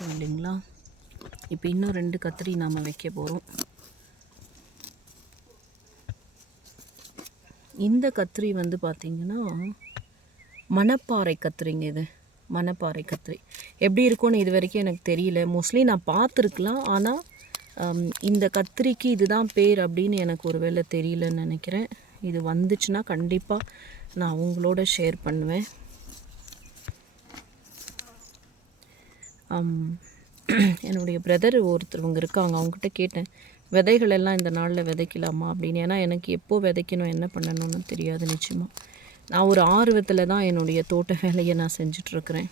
போட்டோம் இல்லைங்களா? இப்போ இன்னும் ரெண்டு கத்திரி நாம் வைக்க போகிறோம் இந்த கத்திரி வந்து பார்த்திங்கன்னா மணப்பாறை கத்திரிங்க இது. மணப்பாறை கத்திரி. எப்படி இருக்கும்னு இது வரைக்கும் எனக்கு தெரியல. மோஸ்ட்லி நான் பார்த்துருக்கலாம். ஆனால் இந்த கத்திரிக்கு இதுதான் பேர் அப்படின்னு எனக்கு ஒரு வேளை தெரியலன்னு நினைக்கிறேன். இது வந்துச்சுன்னா கண்டிப்பாக நான் உங்களோட ஷேர் பண்ணுவேன். என்னுடைய பிரதர் ஒருத்தருவங்க இருக்காங்க. அவங்ககிட்ட கேட்டேன் விதைகள் எல்லாம் இந்த நாளில் விதைக்கலாமா? அப்படின்னு. ஏன்னா எனக்கு எப்போ விதைக்கணும் என்ன பண்ணணும்னு தெரியாது நிச்சயமாக நான் ஒரு ஆர்வத்தில் தான் என்னுடைய தோட்ட வேலையை நான் செஞ்சிட்ருக்கிறேன்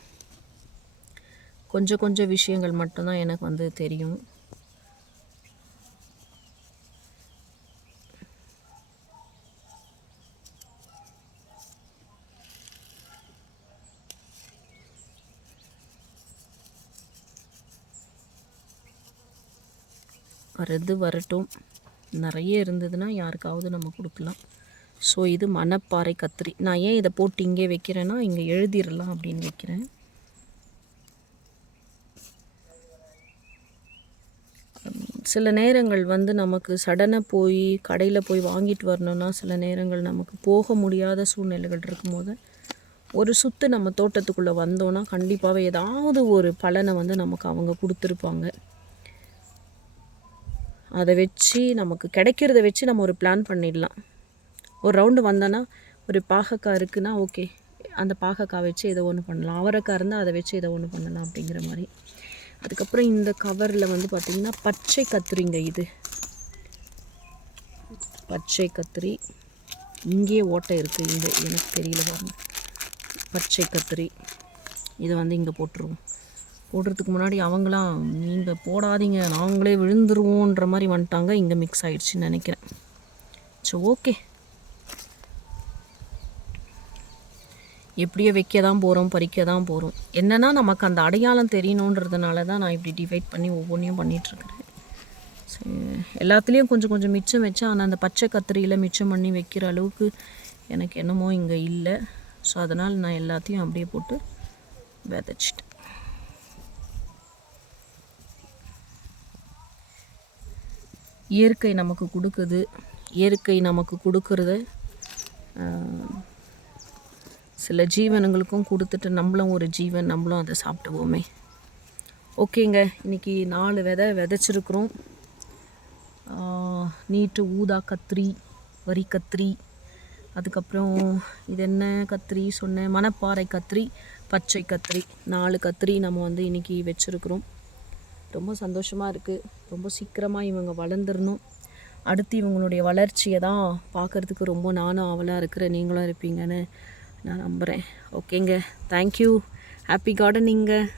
கொஞ்சம் கொஞ்சம் விஷயங்கள் மட்டும்தான் எனக்கு வந்து தெரியும். வரது வரட்டும். நிறைய இருந்ததுன்னா யாருக்காவது நம்ம கொடுக்கலாம். ஸோ இது மணப்பாறை கத்திரி. நான் ஏன் இதை போட்டு இங்கே வைக்கிறேன்னா இங்கே எழுதிடலாம் அப்படின்னு வைக்கிறேன். சில நேரங்கள் வந்து நமக்கு சடனாக போய் கடையில் போய் வாங்கிட்டு வரணும்னா சில நேரங்கள் நமக்கு போக முடியாத சூழ்நிலைகள் இருக்கும்போது ஒரு சுற்று நம்ம தோட்டத்துக்குள்ளே வந்தோன்னா கண்டிப்பாகவே ஏதாவது ஒரு பலனை வந்து நமக்கு அவங்க கொடுத்துருப்பாங்க. அதை வச்சு நமக்கு கிடைக்கிறத வச்சு நம்ம ஒரு பிளான் பண்ணிடலாம். ஒரு ரவுண்டு வந்தோன்னா ஒரு பாகக்காய் இருக்குன்னா ஓகே அந்த பாகக்காய் வச்சு ஏதோ ஒன்று பண்ணலாம். அவரைக்காய் இருந்தால் அதை வச்சு ஏதோ ஒன்று பண்ணலாம் அப்படிங்கிற மாதிரி. அதுக்கப்புறம் இந்த கவரில் வந்து பார்த்திங்கன்னா பச்சை கத்திரிங்க இது. பச்சை கத்திரி. இங்கேயே ஓட்டை இருக்குது இந்த எனக்கு தெரியல பாருங்க. பச்சை கத்திரி. இதை வந்து இங்கே போட்டுருவோம். போடுறதுக்கு முன்னாடி அவங்களாம் நீங்கள் போடாதீங்க நாங்களே விழுந்துருவோன்ற மாதிரி வந்துட்டாங்க. இங்கே மிக்ஸ் ஆகிடுச்சின்னு நினைக்கிறேன். சரி ஓகே. எப்படியோ வைக்க தான் போகிறோம் பறிக்க தான் போகிறோம் என்னன்னா நமக்கு அந்த அடையாளம் தெரியணுன்றதுனால தான் நான் இப்படி டிவைட் பண்ணி ஒவ்வொன்றையும் பண்ணிகிட்ருக்கிறேன் சரி எல்லாத்துலேயும் கொஞ்சம் கொஞ்சம் மிச்சம் வச்சேன் ஆனால் அந்த பச்சை கத்திரியில் மிச்சம் பண்ணி வைக்கிற அளவுக்கு எனக்கு என்னமோ இங்கே இல்லை. ஸோ அதனால் நான் எல்லாத்தையும் அப்படியே போட்டு விதைச்சிட்டேன். இயற்கை நமக்கு கொடுக்குது. இயற்கை நமக்கு கொடுக்கறத சில ஜீவனங்களுக்கும் கொடுத்துட்டு நம்மளும் ஒரு ஜீவன் நம்மளும் அதை சாப்பிடுவோமே. ஓகேங்க இன்னைக்கு நாலு விதை விதைச்சிருக்கிறோம். நீட்டு ஊதா கத்திரி வரி கத்திரி அதுக்கப்புறம் இது என்ன கத்திரி சொன்னேன்? மணப்பாறை கத்திரி பச்சை கத்திரி. நாலு கத்திரி நம்ம வந்து இன்னைக்கு வச்சுருக்குறோம். ரொம்ப சந்தோஷமாக இருக்குது ரொம்ப சீக்கிரமாக இவங்க வளர்ந்துடணும் அடுத்து இவங்களுடைய வளர்ச்சியை தான் பார்க்குறதுக்கு ரொம்ப நானும் ஆவலாக இருக்கிறேன் நீங்களும் இருப்பீங்கன்னு நான் நம்புகிறேன் ஓகேங்க. Thank you happy கார்டனிங்க